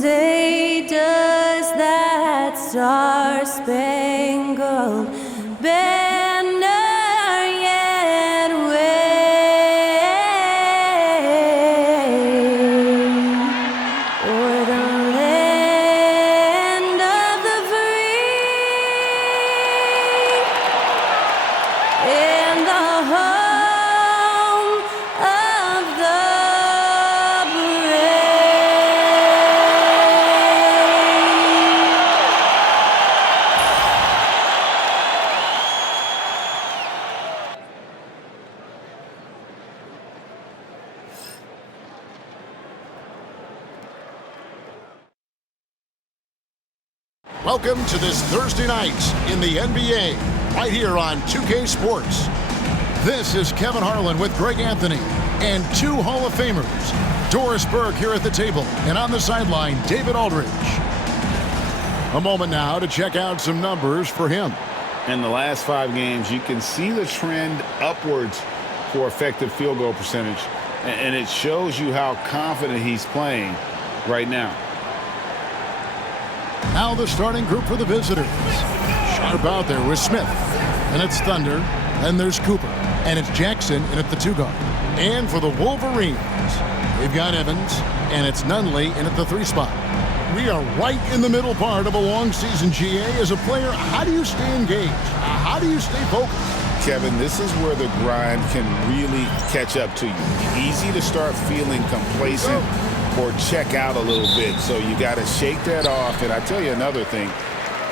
say, does that star-spangled banner yet wave o'er the land of the free and the home of the brave? Welcome to this Thursday night in the NBA, right here on 2K Sports. This is Kevin Harlan with Greg Anthony and two Hall of Famers, Doris Burke here at the table, and on the sideline, David Aldridge. A moment now to check out some numbers for him. In the last 5 games, you can see the trend upwards for effective field goal percentage, and it shows you how confident he's playing right now. Now the starting group for the visitors. Sharp out there with Smith. And it's Thunder. Then there's Cooper. And it's Jackson in at the 2-guard. And for the Wolverines, they've got Evans. And it's Nunley in at the 3 spot. We are right in the middle part of a long season, GA. As a player, how do you stay engaged? How do you stay focused? Kevin, this is where the grind can really catch up to you. Easy to start feeling complacent or check out a little bit. So you got to shake that off. And I tell you another thing,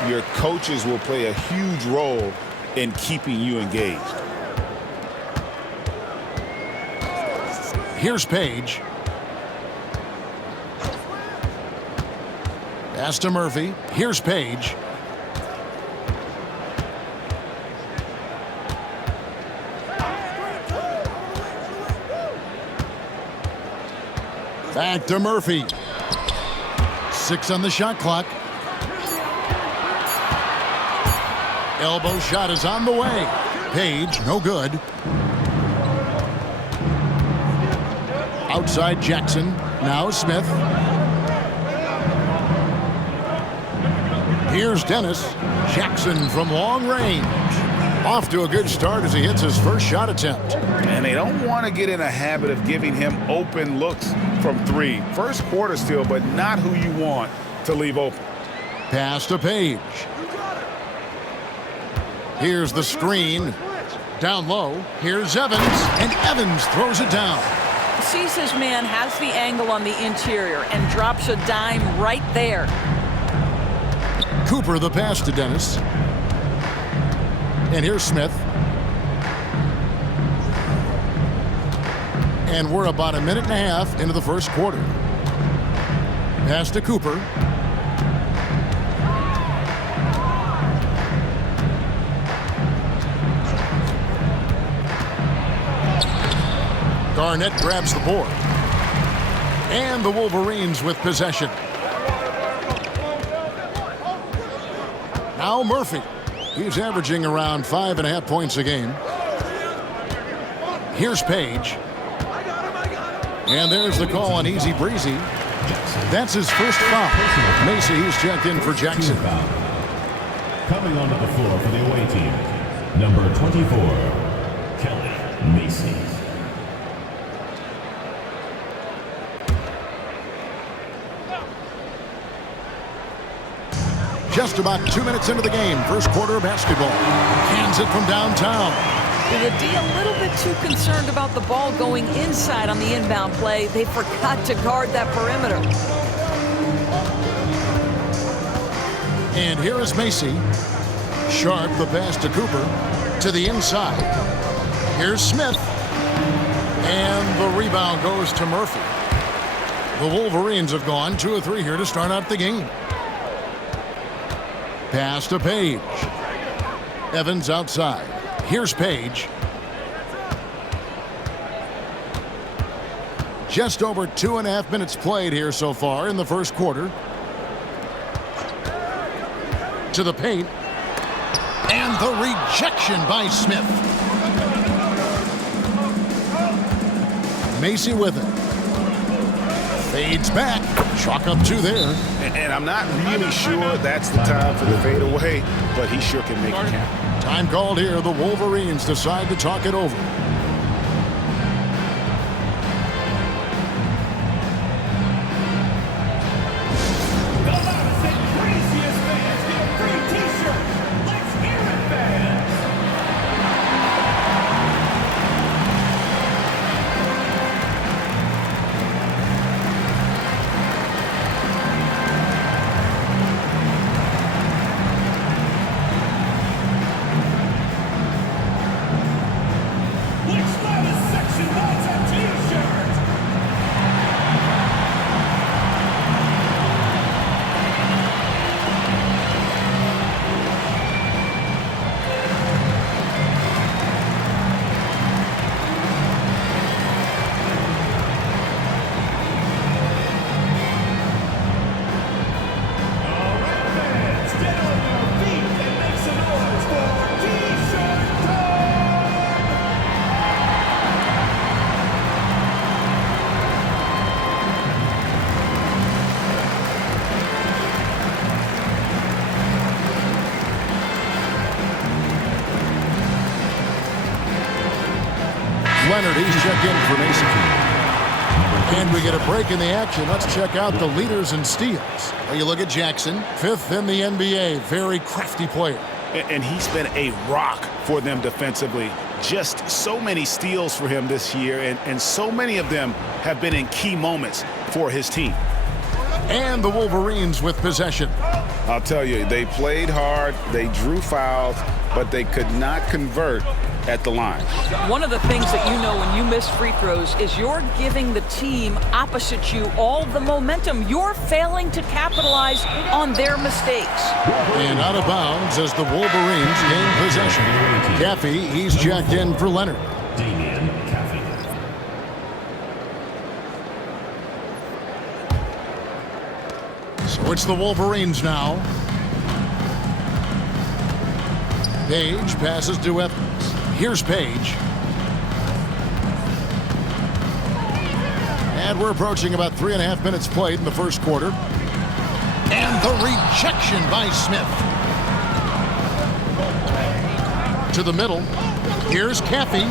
your coaches will play a huge role in keeping you engaged. Here's Page. Pass to Murphy. Here's Page. Back to Murphy. 6 on the shot clock. Elbow shot is on the way. Page, no good. Outside Jackson. Now Smith. Here's Dennis. Jackson from long range. Off to a good start as he hits his first shot attempt. And they don't want to get in a habit of giving him open looks from 3. First quarter still, but not who you want to leave open. Pass to Page. Here's the screen. Down low. Here's Evans. And Evans throws it down. Sees his man, has the angle on the interior, and drops a dime right there. Cooper the pass to Dennis. And here's Smith. And we're about a minute and a half into the first quarter. Pass to Cooper. Garnett grabs the board. And the Wolverines with possession. Now Murphy. He's averaging around 5.5 points a game. Here's Page. And there's the call on Easy Breezy. That's his first foul. Macy, he's checked in for Jackson. Coming onto the floor for the away team, number 24, Kelly Macy. Just about 2 minutes into the game, first quarter of basketball. Hands it from downtown. The D a little bit too concerned about the ball going inside on the inbound play. They forgot to guard that perimeter. And here is Macy. Sharp the pass to Cooper. To the inside. Here's Smith. And the rebound goes to Murphy. The Wolverines have gone 2 of 3 here to start out the game. Pass to Page. Evans outside. Here's Page. Just over 2.5 minutes played here so far in the first quarter. To the paint. And the rejection by Smith. Macy with it. Fades back. Chalk up 2 there. And I'm not really sure that's the time for the fadeaway, but he sure can make it count. Time called here. The Wolverines decide to talk it over. Leonard, he's checked in for Mason. And we get a break in the action. Let's check out the leaders in steals. Well, you look at Jackson, 5th in the NBA. Very crafty player. And he's been a rock for them defensively. Just so many steals for him this year, and so many of them have been in key moments for his team. And the Wolverines with possession. I'll tell you, they played hard, they drew fouls, but they could not convert at the line. One of the things that you know when you miss free throws is you're giving the team opposite you all the momentum. You're failing to capitalize on their mistakes. And out of bounds as the Wolverines gain possession. Caffey, he's checked in for Leonard. Damian Caffey. So it's the Wolverines now. Page passes to Evans. Here's Page. And we're approaching about 3.5 minutes played in the first quarter. And the rejection by Smith. To the middle. Here's Caffey.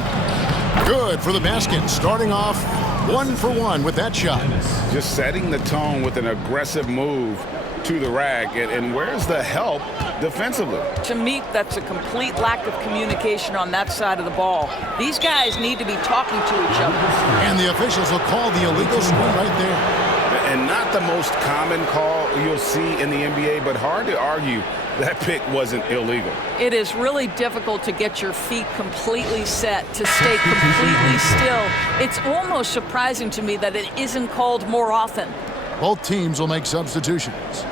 Good for the basket. Starting off 1 for 1 with that shot. Just setting the tone with an aggressive move to the rack. And where's the help defensively? To me, that's a complete lack of communication on that side of the ball. These guys need to be talking to each other. And the officials will call the illegal screen right there. And not the most common call you'll see in the NBA, but hard to argue that pick wasn't illegal. It is really difficult to get your feet completely set, to stay completely still. It's almost surprising to me that it isn't called more often. Both teams will make substitutions.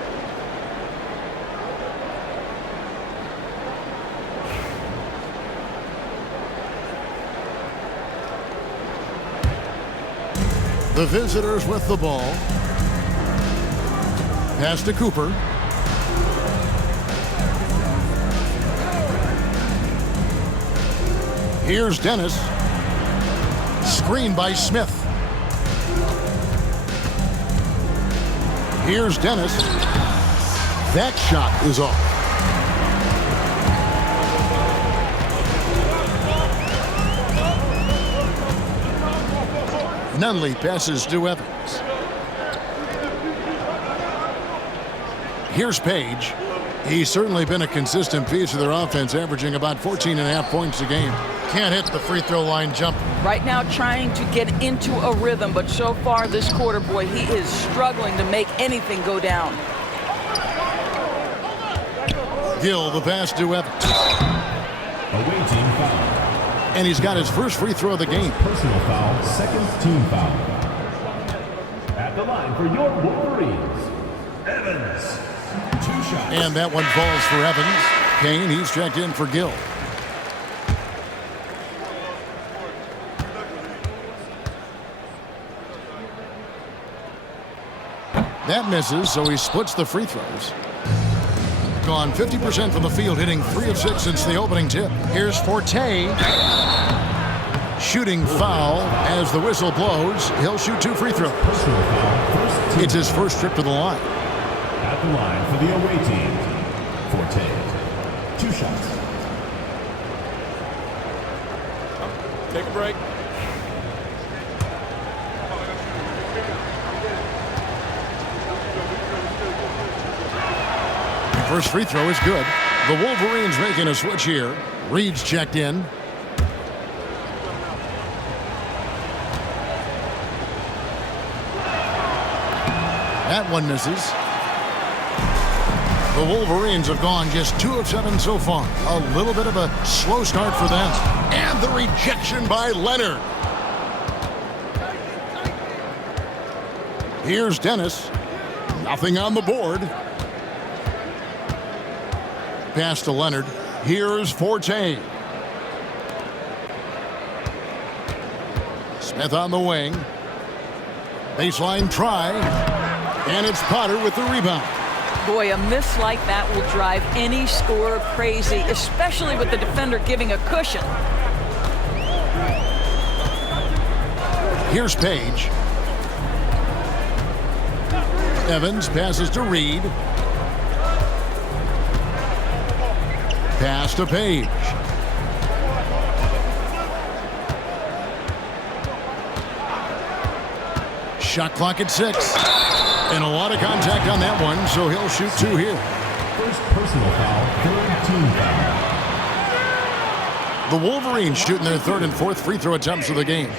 The visitors with the ball. Pass to Cooper. Here's Dennis. Screen by Smith. Here's Dennis. That shot is off. Nunley passes to Evans. Here's Page. He's certainly been a consistent piece of their offense, averaging about 14.5 points a game. Can't hit the free throw line jump. Right now trying to get into a rhythm, but so far this quarter, boy, he is struggling to make anything go down. Gill, the pass to Evans. Away team foul. And he's got his first free throw of the game. Personal foul, second team foul. At the line for your Wolverines, Evans. 2 shots. And that one falls for Evans. Kane, he's checked in for Gill. That misses, so he splits the free throws. Gone 50% from the field, hitting 3 of 6 since the opening tip. Here's Forte. shooting foul as the whistle blows. He'll shoot 2 free throws. Personal foul, first team. It's his first trip to the line. At the line for the away team, Forte. 2 shots. Take a break. First free throw is good. The Wolverines making a switch here. Reed's checked in. That one misses. The Wolverines have gone just 2 of 7 so far. A little bit of a slow start for them. And the rejection by Leonard. Here's Dennis. Nothing on the board. Pass to Leonard. Here's Forte. Smith on the wing. Baseline try. And it's Potter with the rebound. Boy, a miss like that will drive any scorer crazy, especially with the defender giving a cushion. Here's Page. Evans passes to Reed. Pass to Page. Shot clock at 6. And a lot of contact on that one, so he'll shoot 2 here. First personal foul, third team foul. The Wolverines shooting their 3rd and 4th free throw attempts of the game.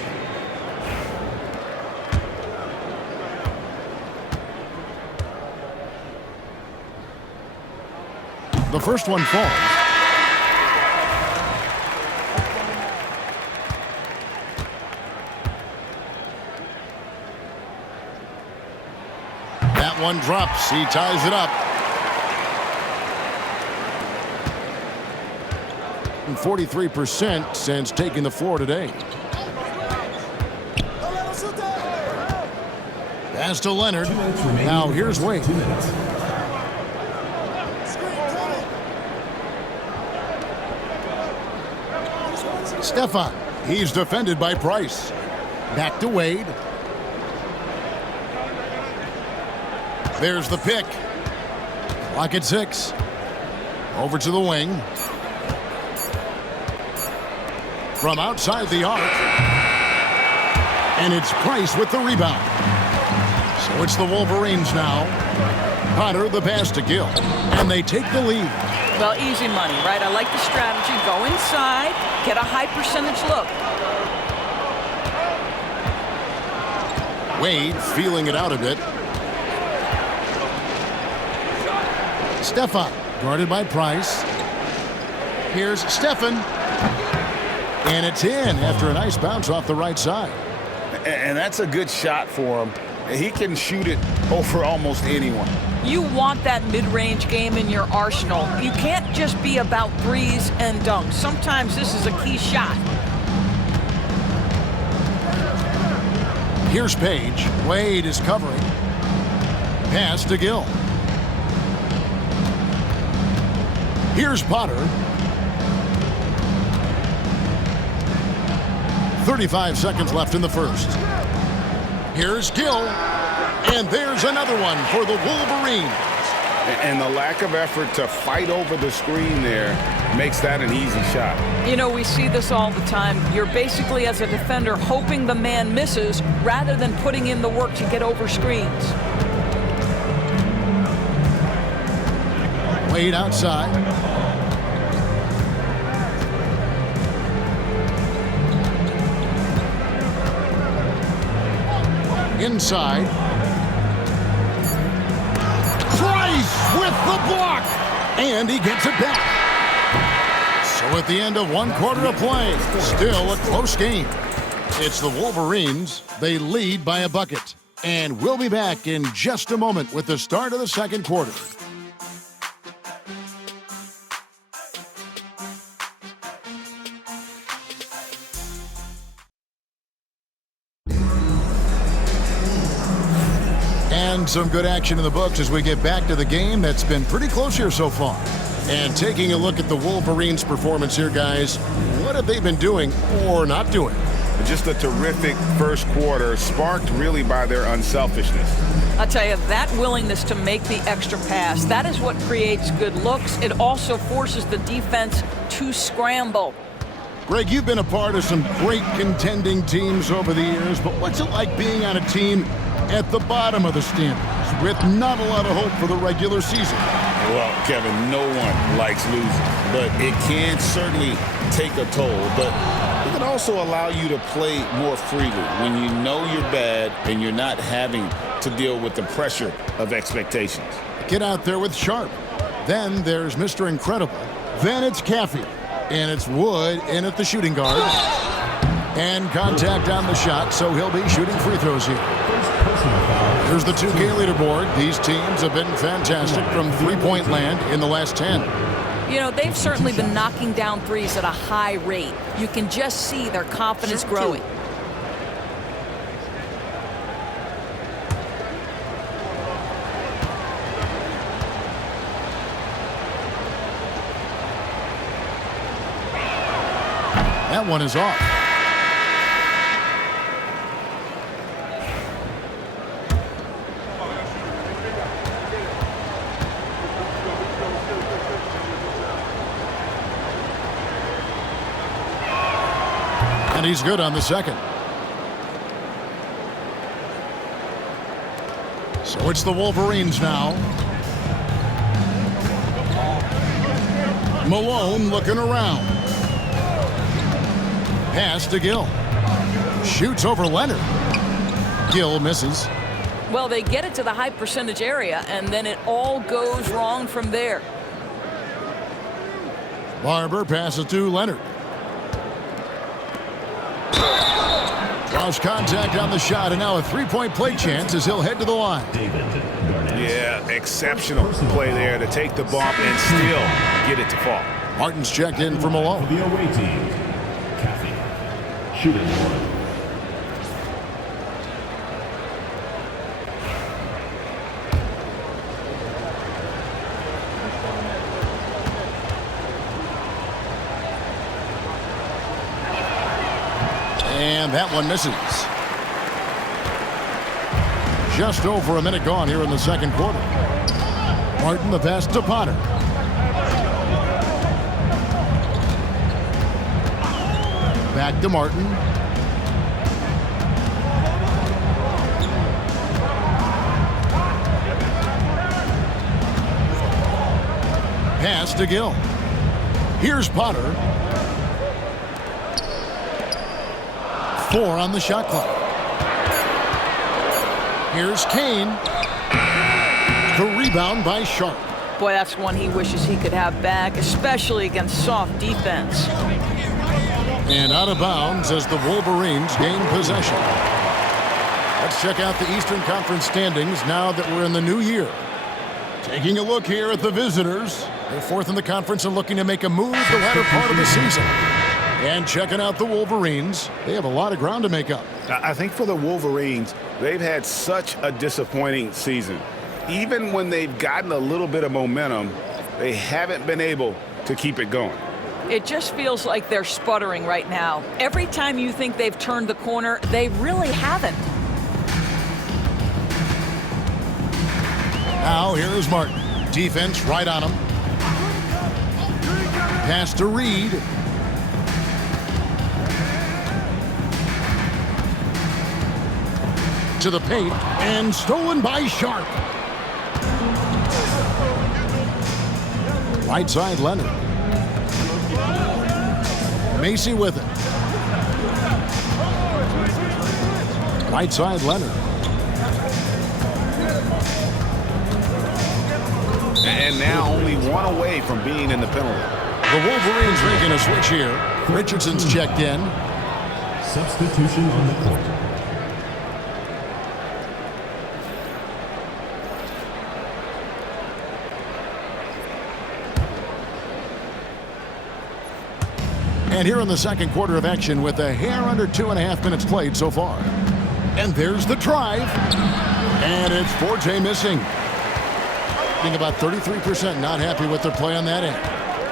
The first one falls. That one drops. He ties it up. And 43% since taking the floor today. Pass to Leonard. Now here's Wade. 2 minutes. Stefan. He's defended by Price. Back to Wade. There's the pick. Clock at 6. Over to the wing. From outside the arc. And it's Price with the rebound. So it's the Wolverines now. Potter the pass to Gill. And they take the lead. Well, easy money, right? I like the strategy. Go inside, get a high percentage look. Wade feeling it out a bit. Stefan guarded by Price. Here's Stefan. And it's in after a nice bounce off the right side. And that's a good shot for him. He can shoot it over almost anyone. You want that mid-range game in your arsenal. You can't just be about threes and dunks. Sometimes this is a key shot. Here's Page. Wade is covering. Pass to Gill. Here's Potter. 35 seconds left in the first. Here's Gill. And there's another one for the Wolverines. And the lack of effort to fight over the screen there makes that an easy shot. You know, we see this all the time. You're basically, as a defender, hoping the man misses rather than putting in the work to get over screens. Wade outside. Inside. Price with the block. And he gets it back. So at the end of 1 quarter of play, still a close game. It's the Wolverines. They lead by a bucket. And we'll be back in just a moment with the start of the second quarter. And some good action in the books as we get back to the game that's been pretty close here so far. And taking a look at the Wolverines' performance here, guys, what have they been doing or not doing? just a terrific first quarter, sparked really by their unselfishness. I'll tell you, that willingness to make the extra pass, that is what creates good looks. It also forces the defense to scramble. Greg, you've been a part of some great contending teams over the years, but what's it like being on a team at the bottom of the standings with not a lot of hope for the regular season? Well, Kevin, no one likes losing, but it can certainly take a toll. But it can also allow you to play more freely when you know you're bad and you're not having to deal with the pressure of expectations. Get out there with Sharp. Then there's Mr. Incredible. Then it's Caffey. And it's Wood in at the shooting guard. And contact on the shot, so he'll be shooting free throws here. Here's the 2K leaderboard. These teams have been fantastic from three-point land in the last 10. You know, they've certainly been knocking down threes at a high rate. You can just see their confidence growing. That one is off. And he's good on the second. So it's the Wolverines now. Malone looking around. Pass to Gill. Shoots over Leonard. Gill misses. Well, they get it to the high percentage area, and then it all goes wrong from there. Barber passes to Leonard. Draws contact on the shot, and now a three-point play chance as he'll head to the line. Yeah, exceptional play there to take the bump and still get it to fall. Martin's checked in for Malone. For the away team, Caffey, shooting one. And that one misses. Just over a minute gone here in the second quarter. Martin the pass to Potter. Back to Martin. Pass to Gill. Here's Potter. 4 on the shot clock. Here's Kane. The rebound by Sharp. Boy, that's one he wishes he could have back, especially against soft defense. And out of bounds as the Wolverines gain possession. Let's check out the Eastern Conference standings now that we're in the new year. Taking a look here at the visitors. They're fourth in the conference and looking to make a move the latter part of the season. And checking out the Wolverines, they have a lot of ground to make up. I think for the Wolverines, they've had such a disappointing season. Even when they've gotten a little bit of momentum, they haven't been able to keep it going. It just feels like they're sputtering right now. Every time you think they've turned the corner, they really haven't. Now here's Martin. Defense right on him. Pass to Reed. To the paint and stolen by Sharp. Right side Leonard. Macy with it. Right side Leonard. And now only one away from being in the penalty. The Wolverines making a switch here. Richardson's checked in. Substitution on the court. And here in the second quarter of action with a hair under 2.5 minutes played so far. And there's the drive. And it's Forte missing. I think about 33% not happy with their play on that end.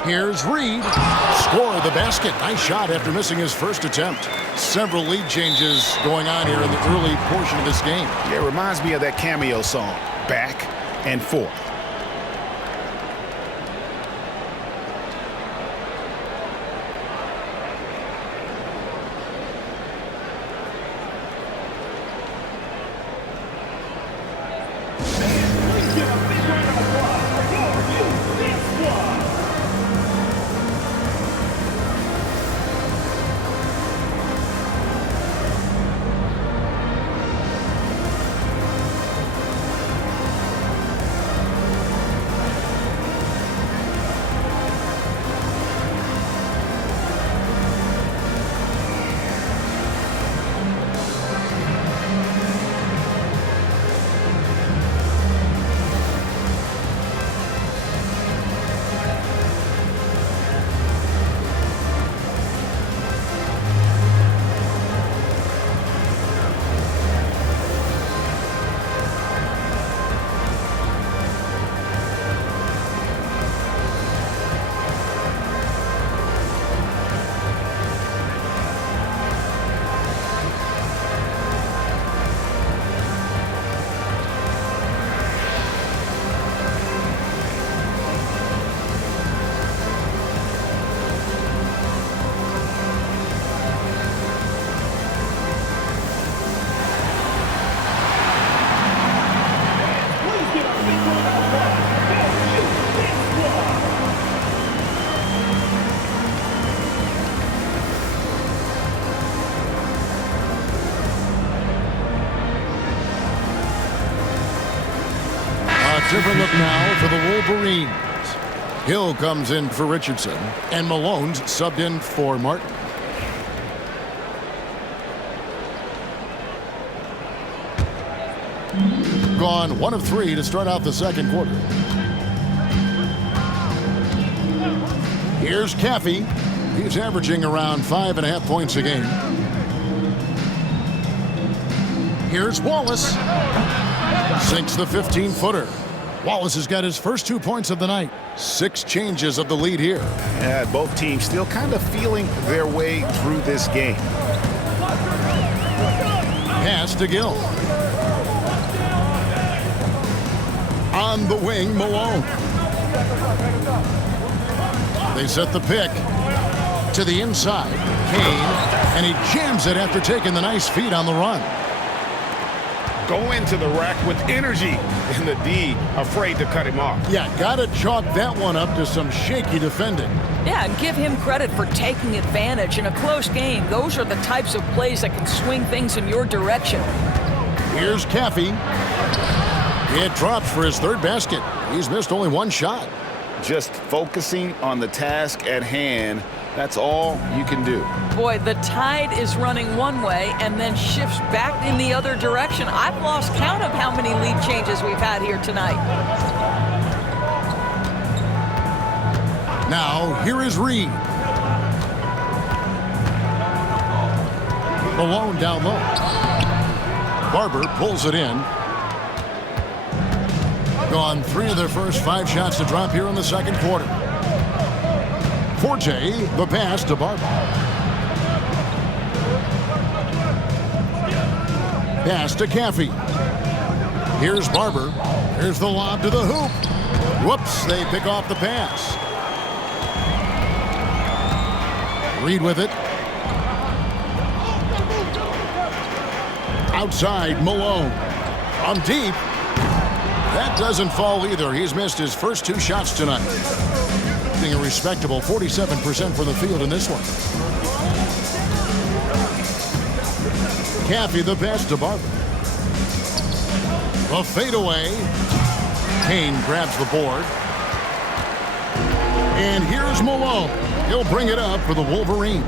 Here's Reed. Score the basket. Nice shot after missing his first attempt. Several lead changes going on here in the early portion of this game. Yeah, it reminds me of that Cameo song, Back and Forth. Different look now for the Wolverines. Hill comes in for Richardson, and Malone's subbed in for Martin. Gone 1 of 3 to start out the second quarter. Here's Caffey. He's averaging around 5.5 points a game. Here's Wallace. Sinks the 15-footer. Wallace has got his first 2 points of the night. 6 changes of the lead here. Yeah, both teams still kind of feeling their way through this game. Pass to Gill. On the wing, Malone. They set the pick to the inside. Kane, and he jams it after taking the nice feed on the run. Go into the rack with energy, and the D afraid to cut him off. Yeah, gotta chalk that one up to some shaky defending. Yeah, and give him credit for taking advantage in a close game. Those are the types of plays that can swing things in your direction. Here's Caffey. It drops for his third basket. He's missed only 1 shot. Just focusing on the task at hand, that's all you can do. Boy, the tide is running one way and then shifts back in the other direction. I've lost count of how many lead changes we've had here tonight. Now, here is Reed. Malone down low. Barber pulls it in. Gone 3 of their first 5 shots to drop here in the second quarter. Forte, the pass to Barber. Pass to Caffey. Here's Barber. Here's the lob to the hoop. Whoops, they pick off the pass. Reed with it. Outside, Malone. From deep. That doesn't fall either. He's missed his first 2 shots tonight. A respectable 47% from the field in this one. Caffey the pass to Barber. A fadeaway. Kane grabs the board. And here's Malone. He'll bring it up for the Wolverines.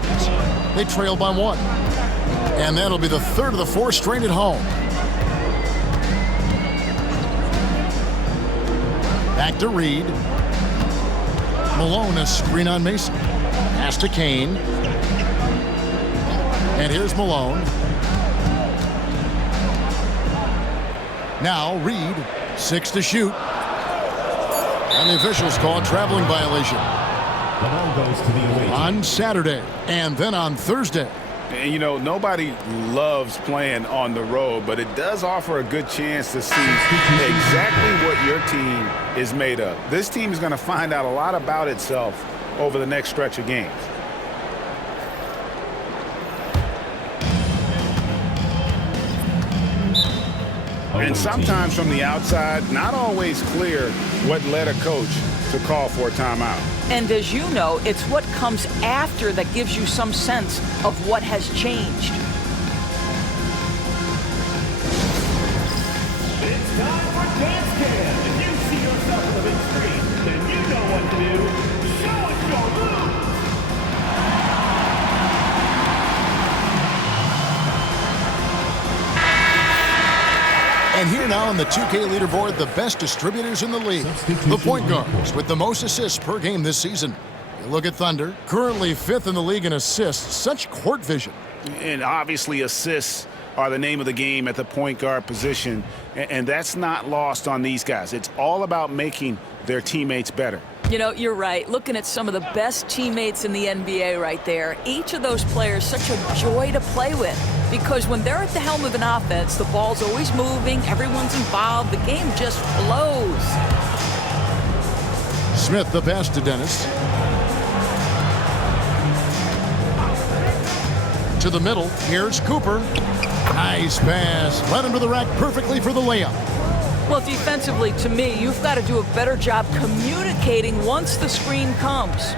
They trail by 1. And that'll be the 3rd of the 4 straight at home. Back to Reed. Malone, a screen on Mason. Pass to Kane. And here's Malone. Now Reed, 6 to shoot. And the officials call a traveling violation. The ball goes to the away team. On Saturday and then on Thursday. And, you know, nobody loves playing on the road, but it does offer a good chance to see exactly what your team is made of. This team is going to find out a lot about itself over the next stretch of games. And sometimes from the outside, not always clear what led a coach to call for a timeout. And as you know, it's what comes after that gives you some sense of what has changed. It's time for Dance Cam. If you see yourself on the big screen, then you know what to do. Show us your moves. And here now on the 2K leaderboard, the best distributors in the league. The point guards with the most assists per game this season. You look at Thunder, currently 5th in the league in assists. Such court vision. And obviously assists are the name of the game at the point guard position. And that's not lost on these guys. It's all about making their teammates better. You know, you're right. Looking at some of the best teammates in the NBA right there, each of those players such a joy to play with. Because when they're at the helm of an offense, the ball's always moving, everyone's involved, the game just flows. Smith the pass to Dennis. To the middle, here's Cooper. Nice pass. Led him to the rack perfectly for the layup. Well, defensively, to me, you've got to do a better job communicating once the screen comes.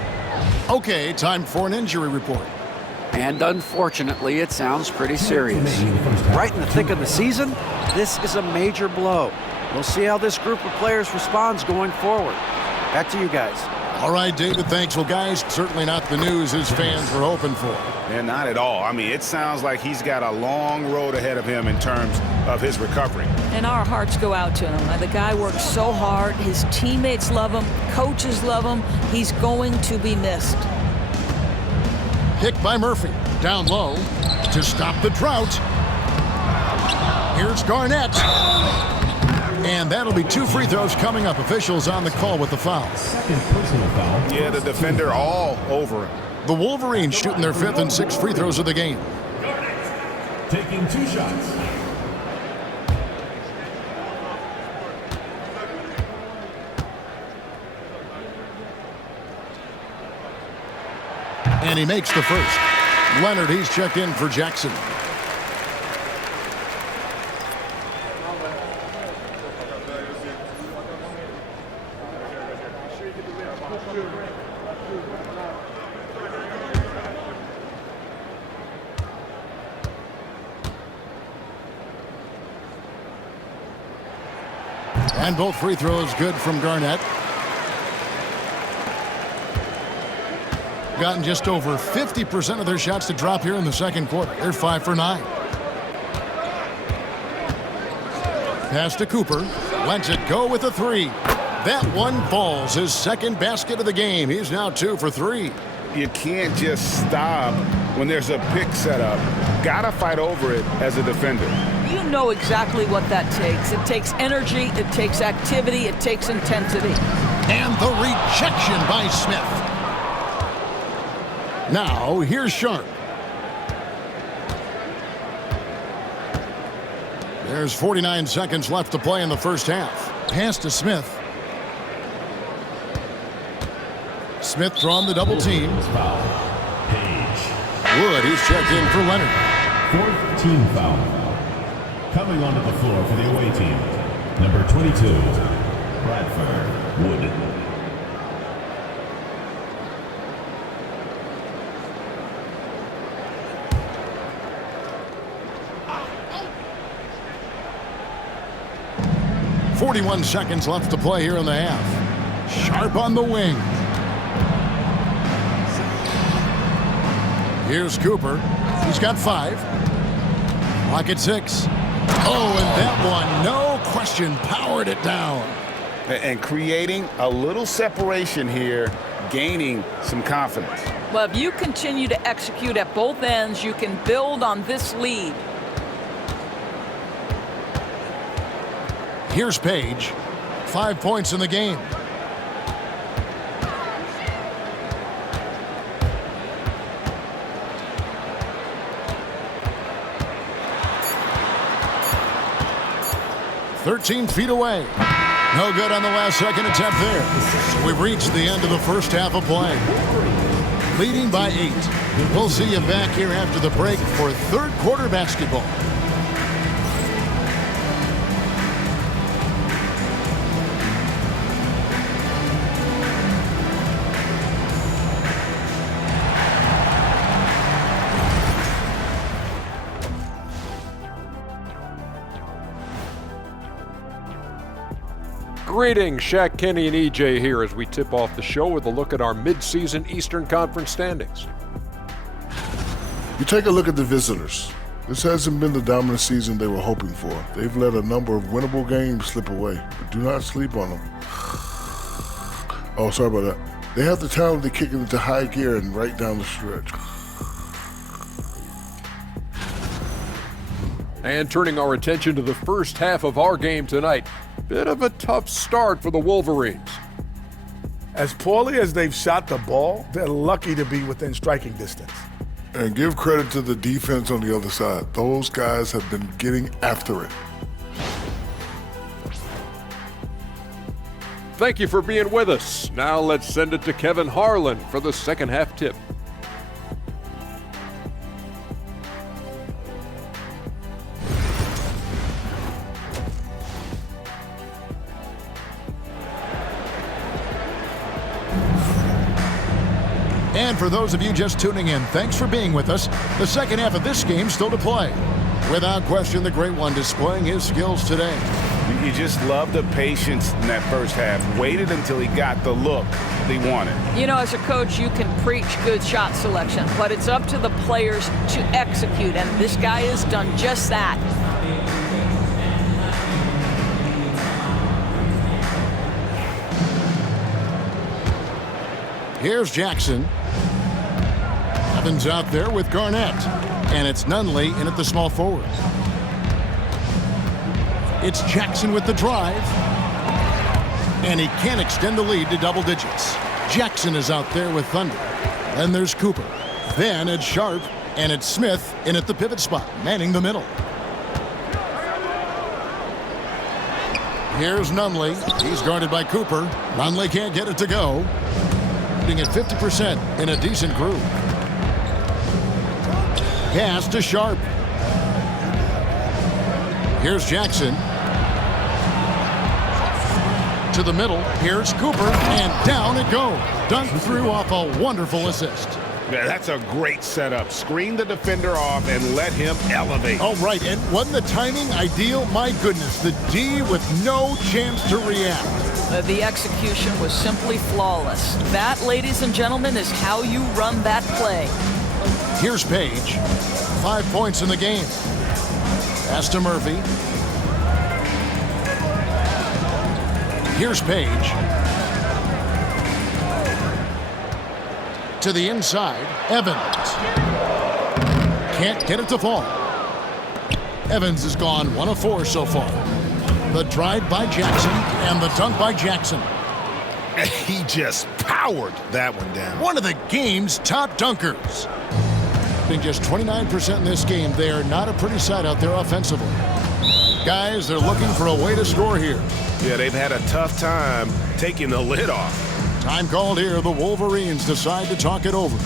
Okay, time for an injury report. And unfortunately, it sounds pretty serious. Right in the thick of the season, this is a major blow. We'll see how this group of players responds going forward. Back to you guys. All right, David, thanks. Well, guys, certainly not the news his fans were hoping for. And not at all. I mean, it sounds like he's got a long road ahead of him in terms of his recovery. And our hearts go out to him. The guy works so hard. His teammates love him. Coaches love him. He's going to be missed. Pick by Murphy. Down low to stop the drought. Here's Garnett. And that'll be 2 free throws coming up. Officials on the call with the foul. Second personal foul. Yeah, the defender all over him. The Wolverines shooting their 5th and 6th free throws of the game. Taking 2 shots. And he makes the first. Leonard, he's checked in for Jackson. And both free throws good from Garnett. Gotten just over 50% of their shots to drop here in the second quarter. They're 5 for 9. Pass to Cooper. Lets it go with a 3. That one falls. His second basket of the game. He's now 2 for 3. You can't just stop when there's a pick set up. Gotta fight over it as a defender. You know exactly what that takes. It takes energy, it takes activity, it takes intensity. And the rejection by Smith. Now, here's Sharp. There's 49 seconds left to play in the first half. Pass to Smith. Smith drawn the double team. Foul. Page. Wood, he's checked in for Leonard. 4th team foul. Coming onto the floor for the away team. Number 22, Bradford Wood. .41 seconds left to play here in the half. Sharp on the wing. Here's Cooper. He's got 5. Clock at 6. Oh, and that one, no question, powered it down. And creating a little separation here, gaining some confidence. Well, if you continue to execute at both ends, you can build on this lead. Here's Page. 5 points in the game. 13 feet away. No good on the last second attempt there. So we've reached the end of the first half of play. Leading by 8. We'll see you back here after the break for third quarter basketball. Greetings, Shaq, Kenny, and EJ here as we tip off the show with a look at our mid-season Eastern Conference standings. You take a look at the visitors. This hasn't been the dominant season they were hoping for. They've let a number of winnable games slip away, but do not sleep on them. Oh, sorry about that. They have the talent to kick it into high gear and right down the stretch. And turning our attention to the first half of our game tonight, bit of a tough start for the Wolverines. As poorly as they've shot the ball, they're lucky to be within striking distance. And give credit to the defense on the other side. Those guys have been getting after it. Thank you for being with us. Now let's send it to Kevin Harlan for the second half tip. And for those of you just tuning in, thanks for being with us. The second half of this game still to play. Without question, the Great One displaying his skills today. You just love the patience in that first half. Waited until he got the look they wanted. You know, as a coach, you can preach good shot selection, but it's up to the players to execute, and this guy has done just that. Here's Jackson. Evans out there with Garnett. And it's Nunley in at the small forward. It's Jackson with the drive. And he can't extend the lead to double digits. Jackson is out there with Thunder. Then there's Cooper. Then it's Sharp. And it's Smith in at the pivot spot, manning the middle. Here's Nunley. He's guarded by Cooper. Nunley can't get it to go. At 50% in a decent groove. Pass to Sharp. Here's Jackson. To the middle. Here's Cooper. And down it goes. Dunked through off a wonderful assist. Yeah, that's a great setup. Screen the defender off and let him elevate. All right, and wasn't the timing ideal? My goodness, the D with no chance to react. The execution was simply flawless. That, ladies and gentlemen, is how you run that play. Here's Page. 5 points in the game. Pass to Murphy. Here's Page. To the inside, Evans. Can't get it to fall. Evans has gone 1 of 4 so far. The drive by Jackson and the dunk by Jackson. He just powered that one down. One of the game's top dunkers. Being just 29% in this game, they are not a pretty sight out there offensively. Guys, they're looking for a way to score here. Yeah, they've had a tough time taking the lid off. Time called here. The Wolverines decide to talk it over.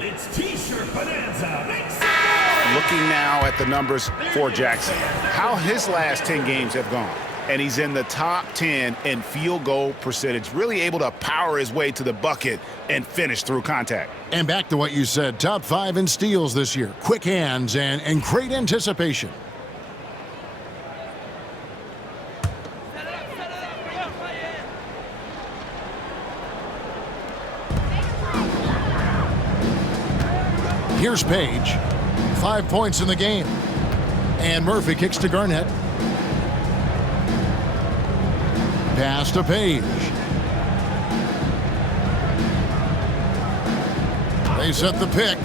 It's T-shirt bonanza. Make some noise! Looking now at the numbers for Jackson, how his last 10 games have gone. And he's in the top 10 in field goal percentage, really able to power his way to the bucket and finish through contact. And back to what you said, top 5 in steals this year. Quick hands and great anticipation. Here's Page. 5 points in the game. And Murphy kicks to Garnett. Pass to Page. They set the pick.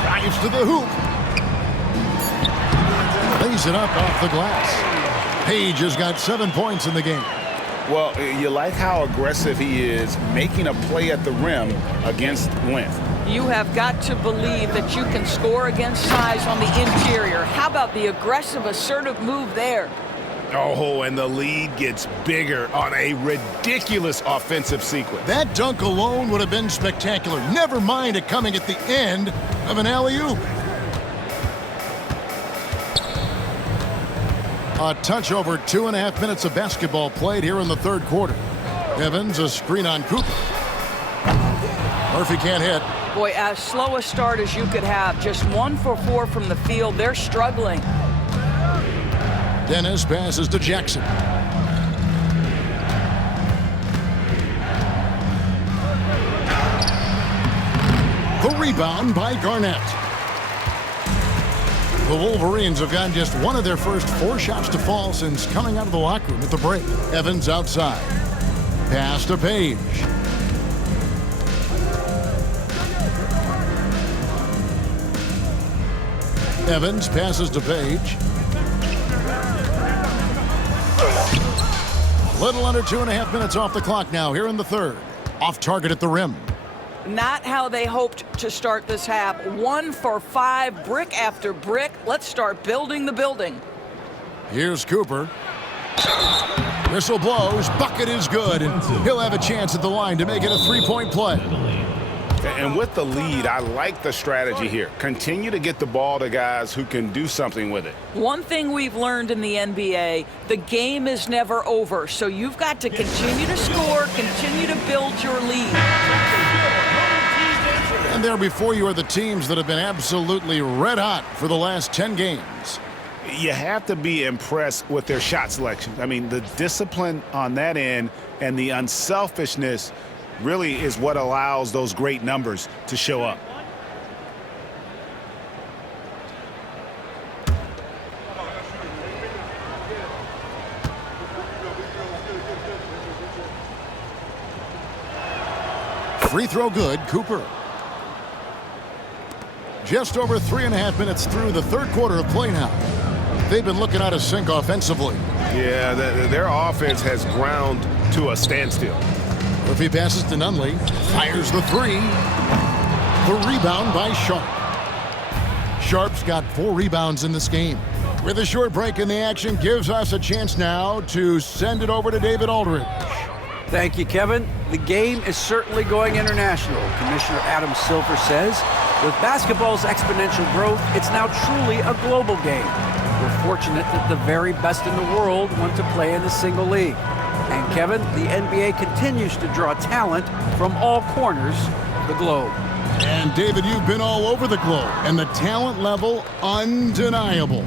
Drives to the hoop. Lays it up off the glass. Page has got 7 points in the game. Well, you like how aggressive he is making a play at the rim against length. You have got to believe that you can score against size on the interior. How about the aggressive, assertive move there? Oh, and the lead gets bigger on a ridiculous offensive sequence. That dunk alone would have been spectacular. Never mind it coming at the end of an alley-oop. A touch over 2.5 minutes of basketball played here in the third quarter. Evans, a screen on Cooper. Murphy can't hit. Boy, as slow a start as you could have. Just 1 for 4 from the field. They're struggling. Dennis passes to Jackson. The rebound by Garnett. The Wolverines have gotten just one of their first 4 shots to fall since coming out of the locker room at the break. Evans outside. Pass to Page. Evans passes to Page. Little under 2.5 minutes off the clock now here in the third. Off target at the rim. Not how they hoped to start this half. 1 for 5, brick after brick. Let's start building the building. Here's Cooper. Whistle blows. Bucket is good. And he'll have a chance at the line to make it a 3-point play. And with the lead, I like the strategy here. Continue to get the ball to guys who can do something with it. One thing we've learned in the NBA, the game is never over. So you've got to continue to score, continue to build your lead. And there before you are the teams that have been absolutely red hot for the last 10 games. You have to be impressed with their shot selection. I mean, the discipline on that end and the unselfishness really is what allows those great numbers to show up. Free throw good, Cooper. Just over 3.5 minutes through the third quarter of play now. They've been looking out of sync offensively. Yeah, their offense has ground to a standstill. Murphy passes to Nunley, fires the 3. The rebound by Sharp. Sharp's got 4 rebounds in this game. With a short break in the action, gives us a chance now to send it over to David Aldridge. Thank you, Kevin. The game is certainly going international. Commissioner Adam Silver says, with basketball's exponential growth, it's now truly a global game. We're fortunate that the very best in the world want to play in the single league. And Kevin, the NBA continues to draw talent from all corners of the globe. And David, you've been all over the globe, and the talent level undeniable.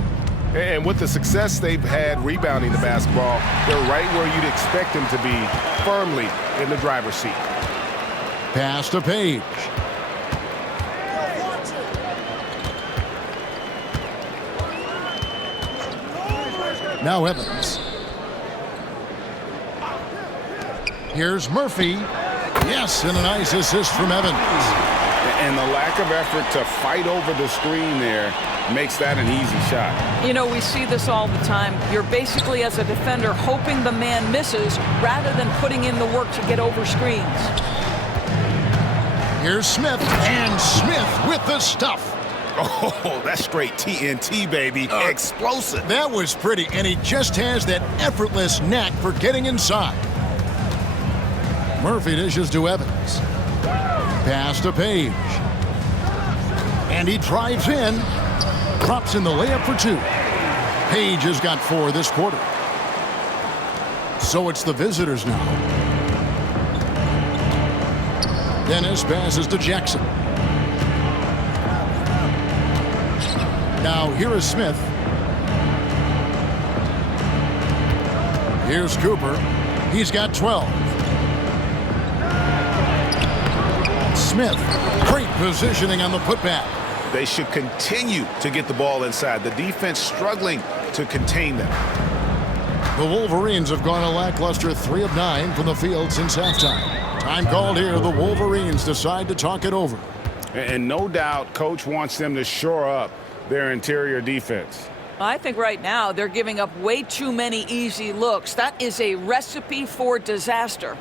And with the success they've had rebounding the basketball, they're right where you'd expect them to be, firmly in the driver's seat. Pass to Page. Now Evans. Here's Murphy. Yes, and a nice assist from Evans. And the lack of effort to fight over the screen there makes that an easy shot. You know, we see this all the time. You're basically, as a defender, hoping the man misses rather than putting in the work to get over screens. Here's Smith, and Smith with the stuff. Oh, that's straight TNT, baby. Explosive. That was pretty, and he just has that effortless knack for getting inside. Murphy dishes to Evans. Pass to Page. And he drives in. Drops in the layup for 2. Page has got 4 this quarter. So it's the visitors now. Dennis passes to Jackson. Now here is Smith. Here's Cooper. He's got 12. Smith, great positioning on the putback. They should continue to get the ball inside. The defense struggling to contain them. The Wolverines have gone a lackluster 3 of 9 from the field since halftime. Time called here. The Wolverines decide to talk it over. And no doubt, Coach wants them to shore up their interior defense. I think right now they're giving up way too many easy looks. That is a recipe for disaster.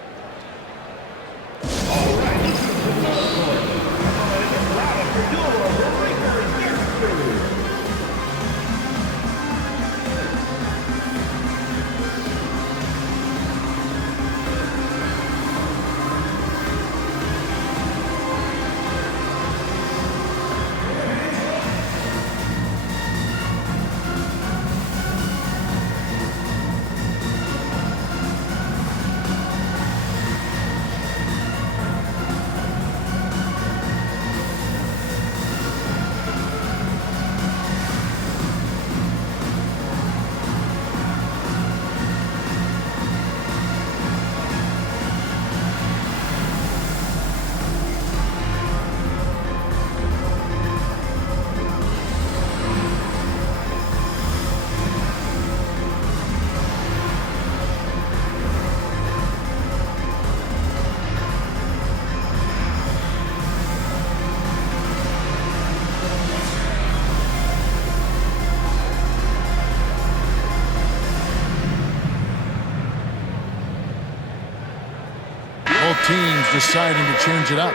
Both teams deciding to change it up.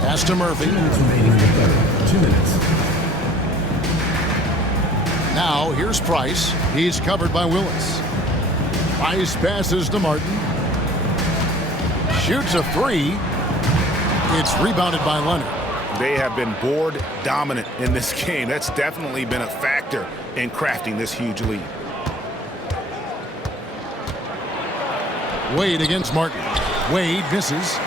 Pass to Murphy. 2 minutes. Now here's Price. He's covered by Willis. Price passes to Martin. Shoots a 3. It's rebounded by Leonard. They have been board dominant in this game. That's definitely been a factor in crafting this huge lead. Wade against Martin. Wade misses.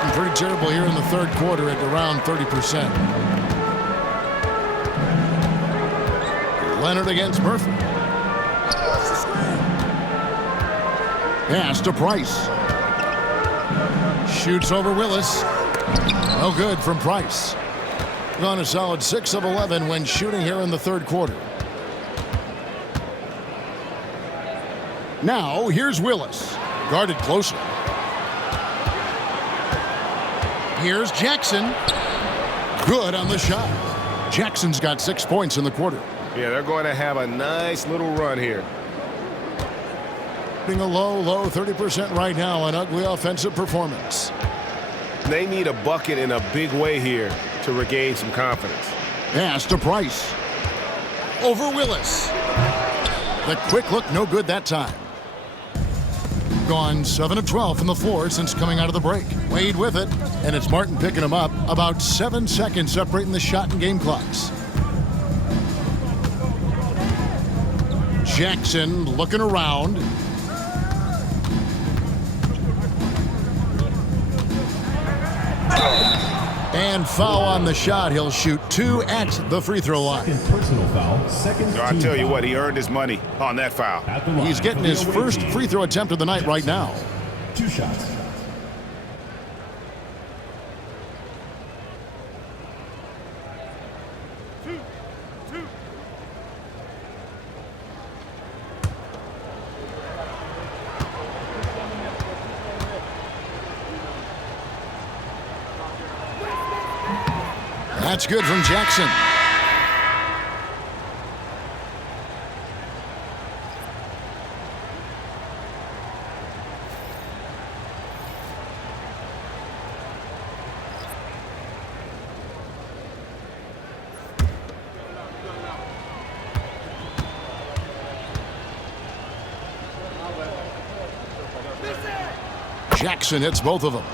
And pretty terrible here in the third quarter at around 30%. Leonard against Murphy. Pass to Price. Shoots over Willis. No good from Price. Gone a solid 6 of 11 when shooting here in the third quarter. Now here's Willis. Guarded closely. Here's Jackson. Good on the shot. Jackson's got 6 points in the quarter. Yeah, they're going to have a nice little run here. A low 30% right now, an ugly offensive performance. They need a bucket in a big way here to regain some confidence. Pass to Price. Over Willis. The quick look, no good that time. Gone 7 of 12 from the floor since coming out of the break. Wade with it, and it's Martin picking him up. About 7 seconds separating the shot and game clocks. Jackson looking around. And foul on the shot. He'll shoot 2 at the free throw line. Personal foul. Second. I tell you what, he earned his money on that foul. He's getting his first free throw attempt of the night right now. 2 shots. That's good from Jackson. Jackson hits both of them.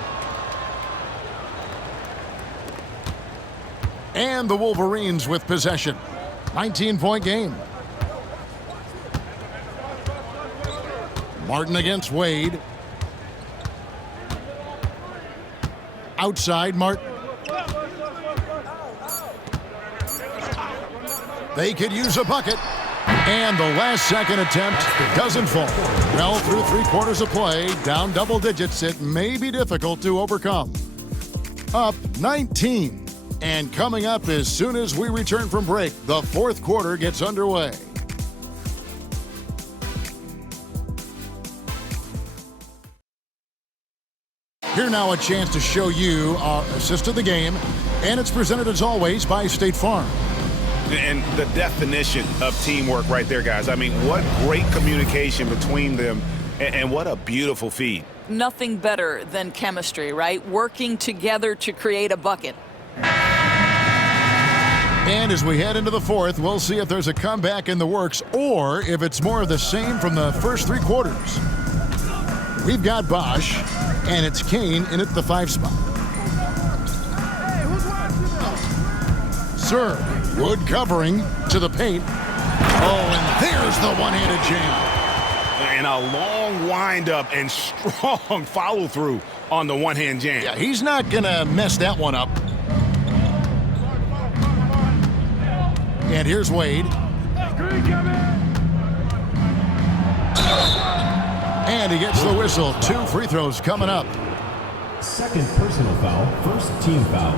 And the Wolverines with possession. 19-point game. Martin against Wade. Outside Martin. They could use a bucket. And the last second attempt doesn't fall. Well, through 3/4 of play, down double digits, it may be difficult to overcome. Up 19. And coming up as soon as we return from break, the fourth quarter gets underway. Here now a chance to show you our assist of the game, and it's presented as always by State Farm. And the definition of teamwork right there, guys. I mean, what great communication between them, and what a beautiful feed. Nothing better than chemistry, right? Working together to create a bucket. And as we head into the fourth, we'll see if there's a comeback in the works or if it's more of the same from the first 3 quarters. We've got Bosch, and it's Kane in at the 5 spot. Serve. Wood covering to the paint. Oh, and there's the one-handed jam. And a long windup and strong follow-through on the one-hand jam. Yeah, he's not going to mess that one up. And here's Wade. And he gets the whistle. 2 free throws coming up. Second personal foul, first team foul.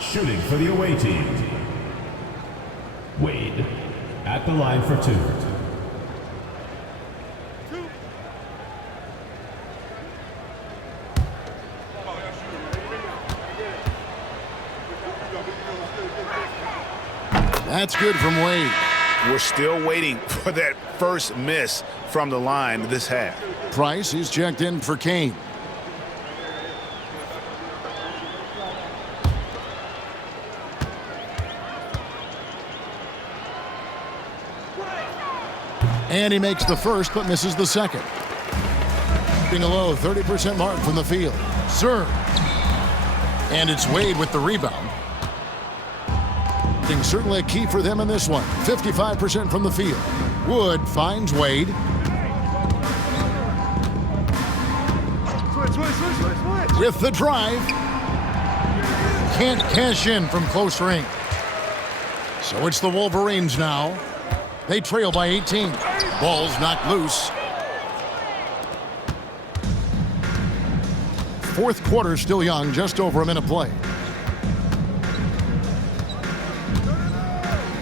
Shooting for the away team. Wade at the line for 2. That's good from Wade. We're still waiting for that first miss from the line this half. Price, he's checked in for Kane. And he makes the first but misses the second. Being a low 30% mark from the field. Serve. And it's Wade with the rebound. Certainly a key for them in this one. 55% from the field. Wood finds Wade. With the drive. Can't cash in from close range. So it's the Wolverines now. They trail by 18. Ball's knocked loose. Fourth quarter still young, just over a minute play.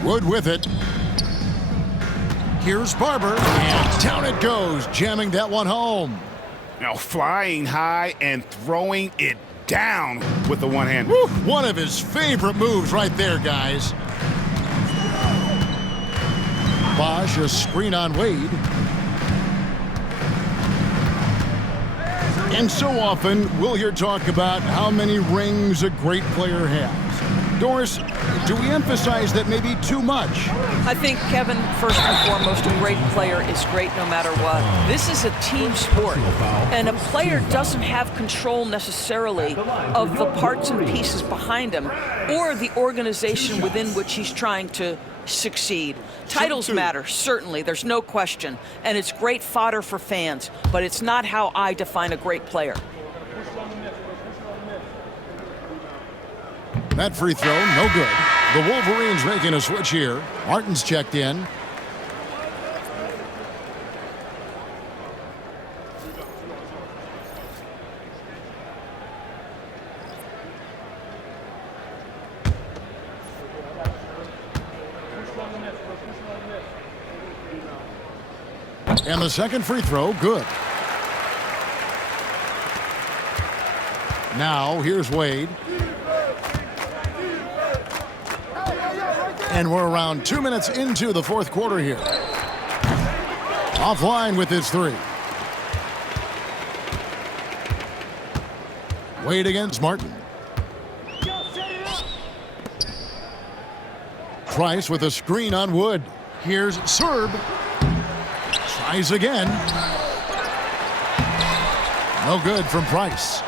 Wood with it. Here's Barber, and down it goes, jamming that one home. Now flying high and throwing it down with the one hand. Woo, one of his favorite moves right there, guys. Bosch, a screen on Wade. And so often, we'll hear talk about how many rings a great player has. Doris, do we emphasize that maybe too much? I think, Kevin, first and foremost, a great player is great no matter what. This is a team sport, and a player doesn't have control necessarily of the parts and pieces behind him or the organization within which he's trying to succeed. Titles matter, certainly, there's no question, and it's great fodder for fans, but it's not how I define a great player. That free throw, no good. The Wolverines making a switch here. Martin's checked in. And the second free throw, good. Now, here's Wade. And we're around 2 minutes into the fourth quarter here. Offline with his three. Wade against Martin. Price with a screen on Wood. Here's Serb. Tries again. No good from Price.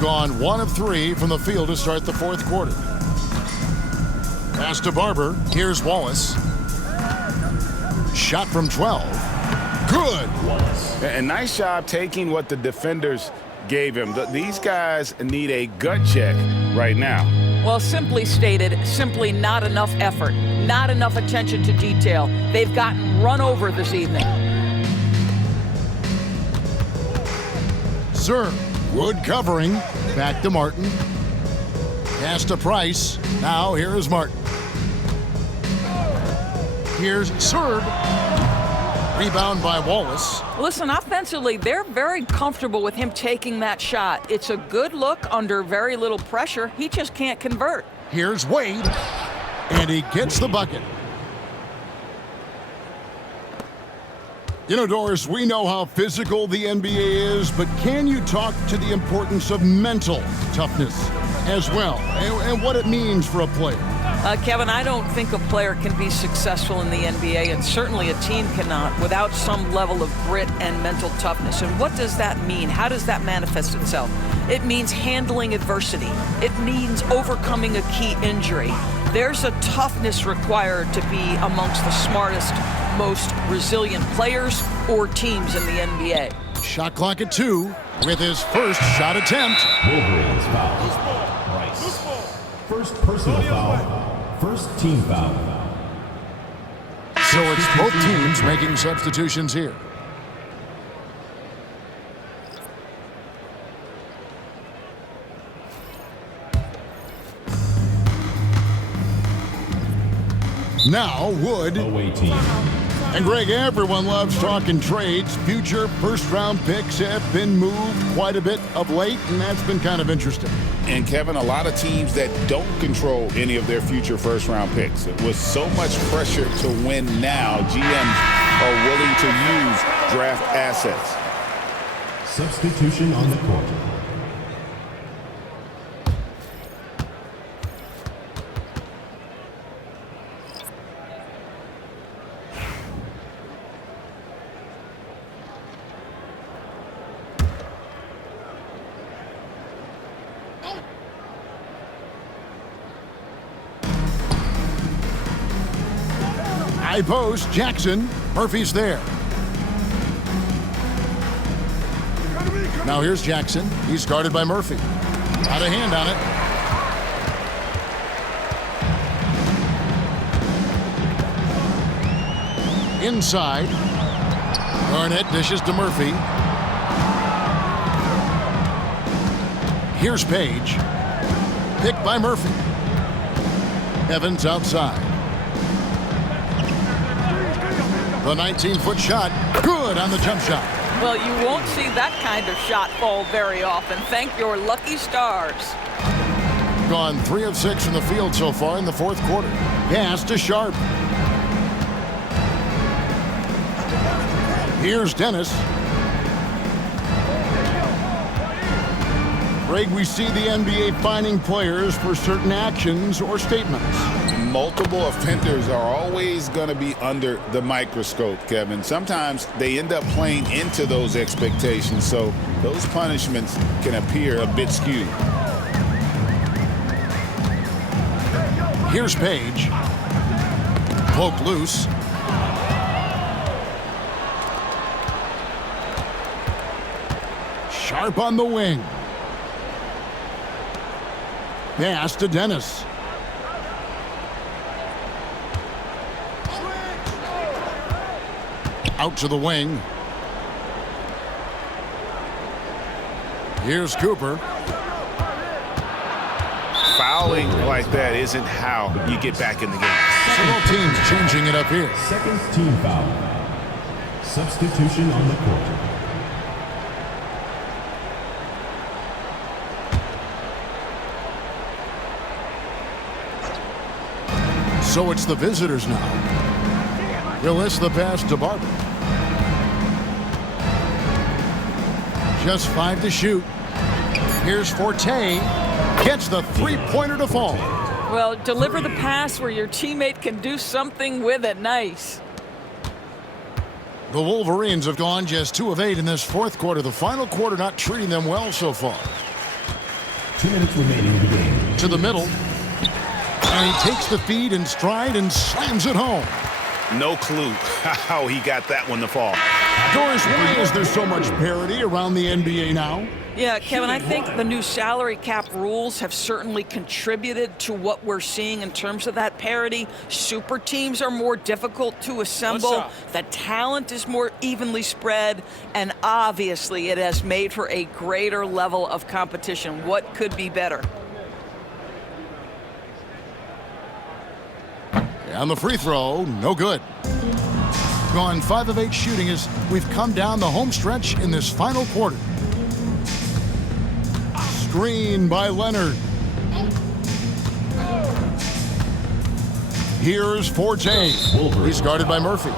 Gone 1 of 3 from the field to start the fourth quarter. Pass to Barber. Here's Wallace. Shot from 12. Good. And nice job taking what the defenders gave him. These guys need a gut check right now. Well, simply stated, simply not enough effort, not enough attention to detail. They've gotten run over this evening. Serve. Wood covering. Back to Martin. Pass to Price. Now here is Martin. Here's Serve. Rebound by Wallace. Listen, offensively, they're very comfortable with him taking that shot. It's a good look under very little pressure. He just can't convert. Here's Wade. And he gets the bucket. You know, Doris, we know how physical the NBA is, but can you talk to the importance of mental toughness as well, and what it means for a player? Kevin, I don't think a player can be successful in the NBA, and certainly a team cannot, without some level of grit and mental toughness. And what does that mean? How does that manifest itself? It means handling adversity. It means overcoming a key injury. There's a toughness required to be amongst the smartest, most resilient players or teams in the NBA. Shot clock at 2 with his first shot attempt. Wolverines foul. Price. First personal foul. First team foul. So it's both teams making substitutions here. Now Wood. Away team. And Greg, everyone loves talking trades. Future first-round picks have been moved quite a bit of late, and that's been kind of interesting. And Kevin, a lot of teams that don't control any of their future first-round picks. With so much pressure to win now, GMs are willing to use draft assets. Substitution on the court. High post, Jackson. Murphy's there. Now here's Jackson. He's guarded by Murphy. Got a hand on it. Inside. Garnett dishes to Murphy. Here's Page. Picked by Murphy. Evans outside. The 19-foot shot, good on the jump shot. Well, you won't see that kind of shot fall very often. Thank your lucky stars. Gone 3 of 6 from the field so far in the fourth quarter. Pass to Sharp. Here's Dennis. Greg, we see the NBA fining players for certain actions or statements. Multiple offenders are always going to be under the microscope, Kevin. Sometimes they end up playing into those expectations, so those punishments can appear a bit skewed. Here's Page. Poke loose. Sharp on the wing. Pass to Dennis. Out to the wing. Here's Cooper. Fouling like that isn't how you get back in the game. Several teams changing it up here. Second team foul. Substitution on the court. So it's the visitors now. Willis the pass to Barber. Just 5 to shoot. Here's Forte. Gets the three-pointer to fall. Well, deliver the pass where your teammate can do something with it. Nice. The Wolverines have gone just 2 of 8 in this fourth quarter. The final quarter not treating them well so far. 2 minutes remaining in the game. To the middle. And he takes the feed in stride and slams it home. No clue how he got that one to fall. Doris, why is there so much parity around the NBA now? Yeah, Kevin, I think the new salary cap rules have certainly contributed to what we're seeing in terms of that parity. Super teams are more difficult to assemble. The talent is more evenly spread. And obviously, it has made for a greater level of competition. What could be better? And the free throw, no good. Gone 5 of 8 shooting as we've come down the home stretch in this final quarter. Screen by Leonard. Here's Forte. He's guarded by Murphy.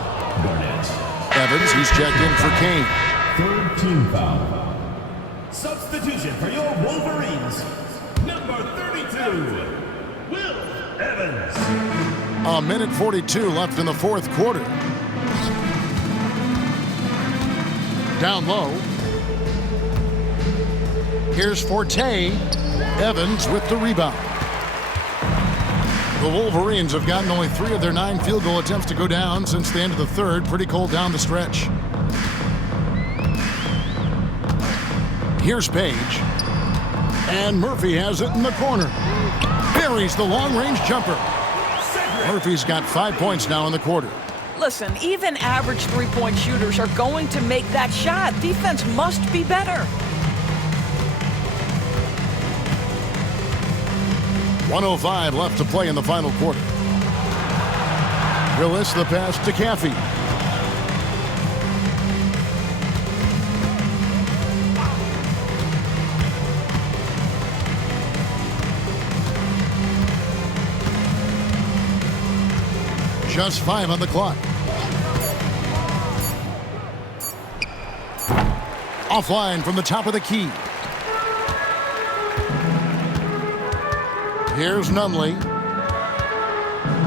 Evans, he's checked in for Kane. 3rd team foul. Substitution for your Wolverines. Number 32, Will Evans. A minute 42 left in the fourth quarter. Down low. Here's Forte. Evans with the rebound. The Wolverines have gotten only 3 of their 9 field goal attempts to go down since the end of the third. Pretty cold down the stretch. Here's Page. And Murphy has it in the corner. Buries the long-range jumper. Murphy's got 5 points now in the quarter. Listen, even average three-point shooters are going to make that shot. Defense must be better. 1:05 left to play in the final quarter. Willis the pass to Caffey. Just 5 on the clock. Offline from the top of the key. Here's Nunley.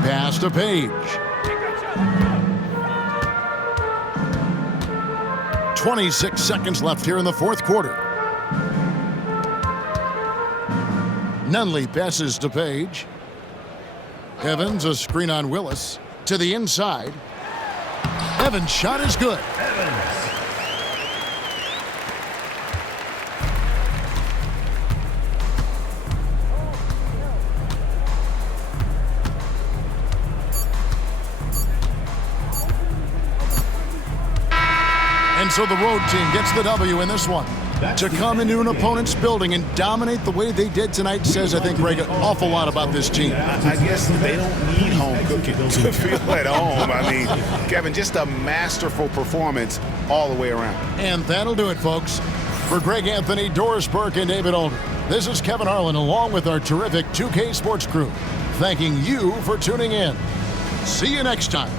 Pass to Page. 26 seconds left here in the fourth quarter. Nunley passes to Page. Evans, a screen on Willis. To the inside. Evans' shot is good. And so the road team gets the W in this one. To come into an opponent's building and dominate the way they did tonight says, I think, Greg, an awful lot about this team. I guess they don't need home cooking to feel at home. I mean, Kevin, just a masterful performance all the way around. And that'll do it, folks. For Greg Anthony, Doris Burke, and David Alder, this is Kevin Harlan along with our terrific 2K Sports crew, thanking you for tuning in. See you next time.